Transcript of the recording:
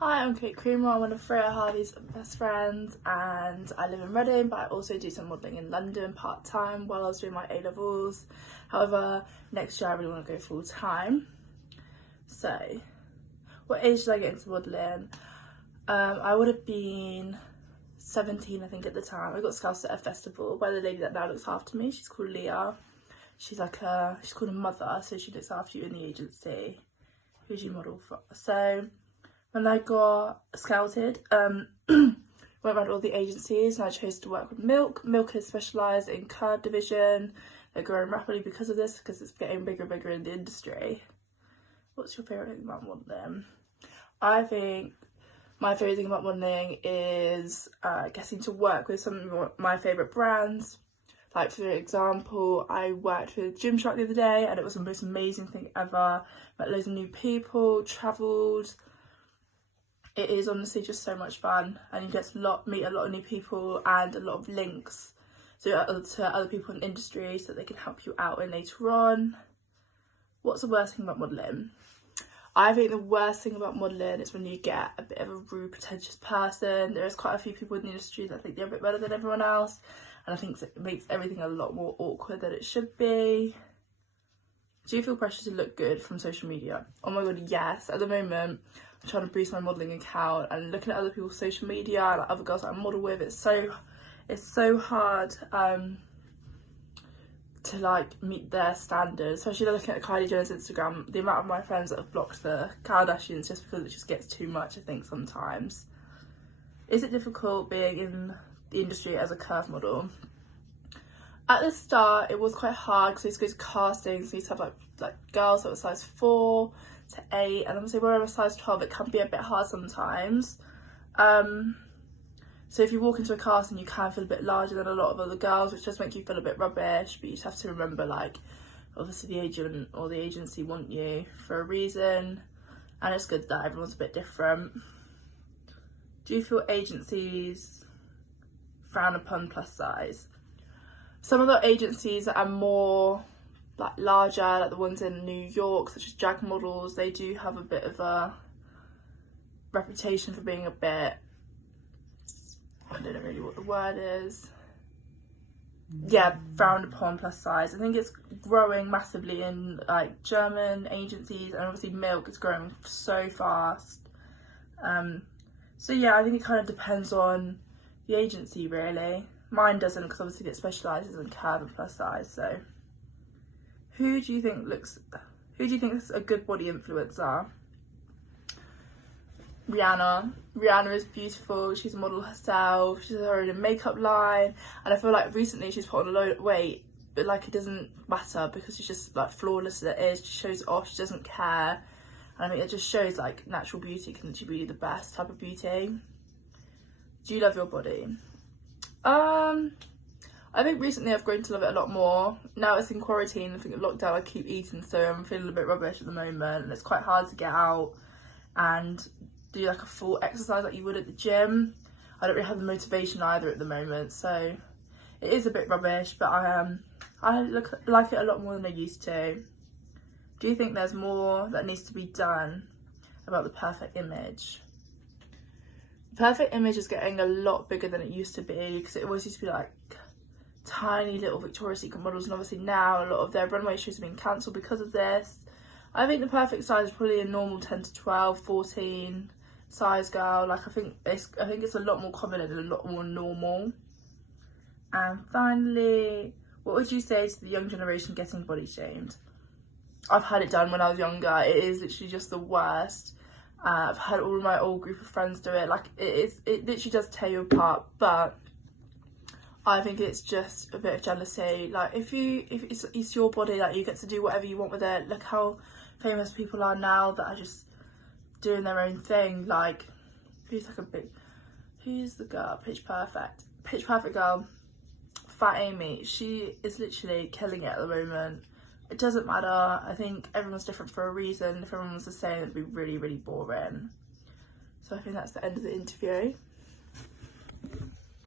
Hi, I'm Kremer. I'm one of Freya Harvey's best friends and I live in Reading, but I also do some modelling in London part-time while I was doing my A-levels. However, next year I really want to go full-time. So, what age did I get into modelling? I would have been 17, I think, at the time. I got scouted at a festival by the lady that now looks after me. She's called Leah. She's called a mother, so she looks after you in the agency. Who's you model for? So, when I got scouted, went around all the agencies and I chose to work with Milk. Milk is specialised in curve division. They're growing rapidly because of this, because it's getting bigger and bigger in the industry. What's your favourite thing about modelling? I think my favourite thing about modelling is getting to work with some of my favourite brands. Like, for example, I worked with Gymshark the other day and it was the most amazing thing ever. Met loads of new people, travelled. It is honestly just so much fun, and you get to meet a lot of new people and a lot of links to other people in the industry so that they can help you out in later on. What's the worst thing about modelling? I think the worst thing about modelling is when you get a bit of a rude, pretentious person. There's quite a few people in the industry that think they're a bit better than everyone else, and I think it makes everything a lot more awkward than it should be. Do you feel pressure to look good from social media? Oh my god, yes. At the moment, I'm trying to boost my modelling account and looking at other people's social media, like other girls that I model with. It's so hard to like meet their standards, especially looking at Kylie Jenner's Instagram. The amount of my friends that have blocked the Kardashians just because it just gets too much, I think, sometimes. Is it difficult being in the industry as a curve model? At the start, it was quite hard because I used to go to castings. So you used to have like girls that were size 4 to 8, and obviously when I'm a size 12, it can be a bit hard sometimes. So if you walk into a casting, you can feel a bit larger than a lot of other girls, which does make you feel a bit rubbish. But you just have to remember, like, obviously the agent or the agency want you for a reason, and it's good that everyone's a bit different. Do you feel agencies frown upon plus size? Some of the agencies that are more like larger, like the ones in New York, such as Jag Models, they do have a bit of a reputation for being a bit, I don't know really what the word is. Yeah, frowned upon plus size. I think it's growing massively in like German agencies, and obviously Milk is growing so fast. So yeah, I think it kind of depends on the agency really. Mine doesn't, because obviously it specialises in curve and plus size. So who do you think is a good body influencer? Rihanna. Rihanna is beautiful. She's a model herself. She's her own makeup line, and I feel like recently she's put on a load of weight, but like it doesn't matter because she's just like flawless as it is. She shows it off. She doesn't care, and I think it just shows like natural beauty can literally be the best type of beauty. Do you love your body? I think recently I've grown to love it a lot more. Now it's in quarantine, I think in lockdown I keep eating, so I'm feeling a bit rubbish at the moment, and it's quite hard to get out and do like a full exercise like you would at the gym. I don't really have the motivation either at the moment, so it is a bit rubbish, but I like it a lot more than I used to. Do you think there's more that needs to be done about the perfect image? The perfect image is getting a lot bigger than it used to be, because it always used to be like tiny little Victoria's Secret models, and obviously now a lot of their runway shows have been cancelled because of this. I think the perfect size is probably a normal 10 to 12, 14 size girl. Like I think it's a lot more common and a lot more normal. And finally, what would you say to the young generation getting body shamed? I've had it done when I was younger. It is literally just the worst. I've had all of my old group of friends do it. Like it literally does tear you apart, but I think it's just a bit of jealousy. Like if it's your body, like you get to do whatever you want with it. Look how famous people are now that are just doing their own thing. Like who's the girl? Pitch Perfect girl, Fat Amy. She is literally killing it at the moment. It doesn't matter. I think everyone's different for a reason. If everyone was the same, it'd be really, really boring. So I think that's the end of the interview.